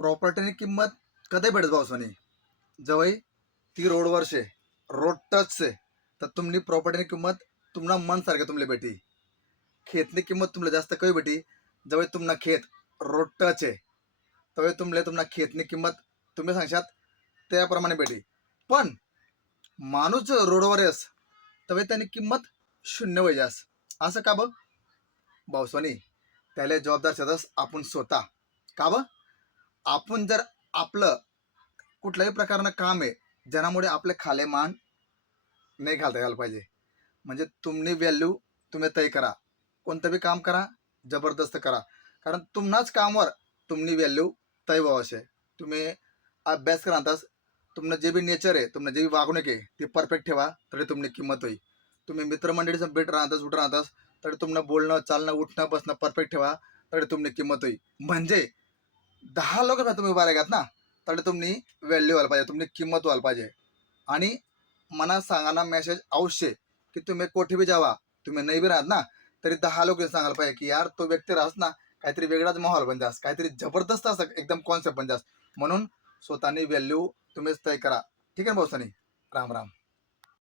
प्रॉपर्टीनी किंमत कधी भेटत भावसानी जवळ ती रोडवर शे, रोड टच से, तर तुमनी प्रॉपर्टीनी किंमत तुम्हाला मन सारखे तुमले भेटी. खेतनी किंमत तुमले जास्त कधी भेटी जवळ तुमना खेत रोड टच आहे, तवे तुमना खेतनी किंमत तुम्ही सांगशात त्याप्रमाणे भेटी. पण माणूस रोडवर येस तवे त्याने किंमत शून्य वैजास. असं का बघ भावसानी? त्याला जबाबदार सदस आपण स्वतः. का बघ? आपण जर आपलं कुठल्याही प्रकारनं काम आहे ज्यामुळे आपले खाले मान नाही घालता यायला पाहिजे. म्हणजे तुम्ही व्हॅल्यू तुम्ही तय करा, कोणतं बी काम करा, जबरदस्त करा. कारण तुम्हाच कामवर तुम्ही व्हॅल्यू तय व्हावं. तुम्ही अभ्यास करांताच तुमनं जे बी नेचर आहे, तुमनं जे बी वागणूक आहे ती परफेक्ट ठेवा, तरी तुमनी किंमत होईल. तुम्ही मित्रमंडळीचं भेट राहताच उठ राहताच तरी तुमनं बोलणं चालणं उठणं बसणं परफेक्ट ठेवा, तरी तुमनी किंमत होईल. म्हणजे 10 लोक तुम्ही उभा राहतात ना, तरी तुम्ही व्हॅल्यू व्हायला पाहिजे, तुमची किंमत व्हायला पाहिजे. आणि मना सांगाना मेसेज अवश्य की तुम्ही कोठे बी जावा, तुम्ही नाही बी राहत ना तरी 10 लोक सांगायला पाहिजे की यार तो व्यक्ती राहस ना, काहीतरी वेगळाच माहोल बन जास, काहीतरी जबरदस्त असं एकदम कॉन्सेप्ट बन जास. म्हणून स्वतःनी व्हॅल्यू तुम्हीच तय करा. ठीक आहे भाऊसानी? राम राम.